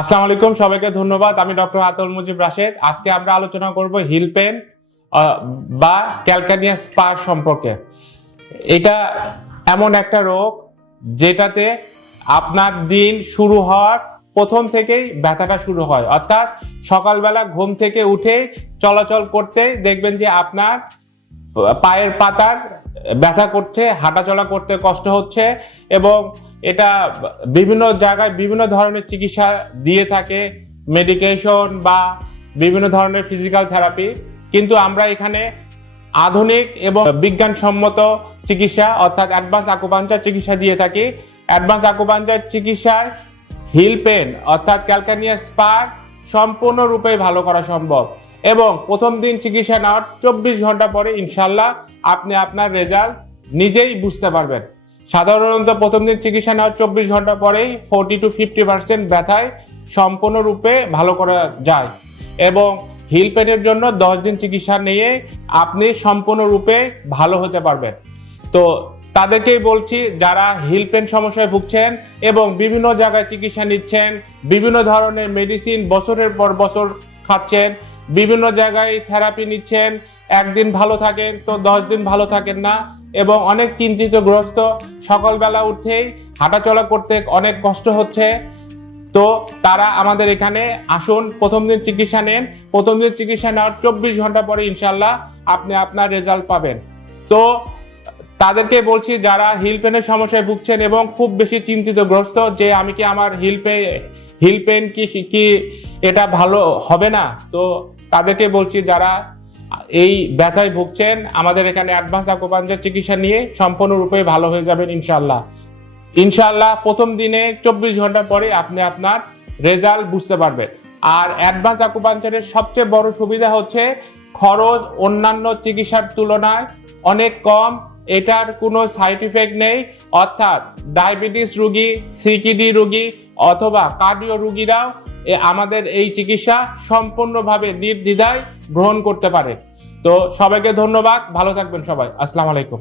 আসসালামু আলাইকুম, সবাইকে ধন্যবাদ। আমি ডক্টর আতাউল মুজিব রাশেদ। আজকে আমরা আলোচনা করব হিল পেন বা ক্যালকানিয়াস স্পার সম্পর্কে। এটা এমন একটা রোগ যেটাতে আপনার দিন শুরু হওয়ার প্রথম থেকেই ব্যথাটা শুরু হয়, অর্থাৎ সকালবেলা ঘুম থেকে উঠে চলাচল করতে দেখবেন যে আপনার পায়ের পাতার ব্যথা করছে, হাঁটাচলা করতে কষ্ট হচ্ছে এবং এটা বিভিন্ন জায়গায় বিভিন্ন ধরনের চিকিৎসা দিয়ে থাকে, মেডিকেশন বা বিভিন্ন ধরনের ফিজিক্যাল থেরাপি। কিন্তু আমরা এখানে আধুনিক এবং বিজ্ঞানসম্মত চিকিৎসা অর্থাৎ অ্যাডভান্স আকুপাঞ্চার চিকিৎসা দিয়ে থাকি। অ্যাডভান্স আকুপাঞ্চার চিকিৎসায় হিল পেন অর্থাৎ ক্যালকানিয়াস স্পার সম্পূর্ণরূপে ভালো করা সম্ভব এবং প্রথম দিন চিকিৎসা নেওয়ার 24 ঘন্টা পরে ইনশাল্লাহ আপনি আপনার রেজাল্ট নিজেই বুঝতে পারবেন। সাধারণত প্রথম দিন চিকিৎসা নেওয়ার 24 ঘন্টা পরেই 40 to 50% ব্যথায় সম্পূর্ণরূপে ভালো করা যায় এবং হিল পেনের জন্য 10 দিন চিকিৎসা নিয়ে আপনি সম্পূর্ণরূপে ভালো হতে পারবেন। তো তাদেরকেই বলছি, যারা হিল পেন সমস্যায় ভুগছেন এবং বিভিন্ন জায়গায় চিকিৎসা নিচ্ছেন, বিভিন্ন ধরনের মেডিসিন বছরের পর বছর খাচ্ছেন, বিভিন্ন জায়গায় থেরাপি নিচ্ছেন, একদিন ভালো থাকেন তো 10 দিন ভালো থাকেন না এবং অনেক চিন্তিতগ্রস্ত, সকালবেলা উঠেই হাঁটাচলা করতে অনেক কষ্ট হচ্ছে, তো তারা আমাদের এখানে আসুন, প্রথম দিন চিকিৎসা নেন। প্রথম দিন চিকিৎসা নেওয়ার 24 ঘন্টা পরে ইনশাল্লাহ আপনি আপনার রেজাল্ট পাবেন। তো তাদেরকে বলছি, যারা হিল পেনের সমস্যায় ভুগছেন এবং খুব বেশি চিন্তিতগ্রস্ত যে আমি কি আমার হিল পেন কি এটা ভালো হবে না, তো তাদেরকে বলছি যারা এই ব্যথায় ভুগছেন আমাদের এখানে অ্যাডভান্স আকুপাঞ্চার চিকিৎসা নিয়ে সম্পূর্ণরূপে ভালো হয়ে যাবেন ইনশাল্লাহ। ইনশাল্লাহ প্রথম দিনে 24 ঘন্টা পরে আপনি আপনার রেজাল্ট বুঝতে পারবেন। আর অ্যাডভান্স আকুপাঞ্চারের সবচেয়ে বড় সুবিধা হচ্ছে খরচ অন্যান্য চিকিৎসার তুলনায় অনেক কম, এটার কোনো সাইড ইফেক্ট নেই, অর্থাৎ ডায়াবেটিস রোগী, সিকিডি রোগী অথবা কার্ডিও রোগীরাও আমাদের এই চিকিৎসা সম্পূর্ণভাবে নির্দ্বিধায় গ্রহণ করতে পারে। তো সবাইকে ধন্যবাদ, ভালো থাকবেন সবাই। আসসালামু আলাইকুম।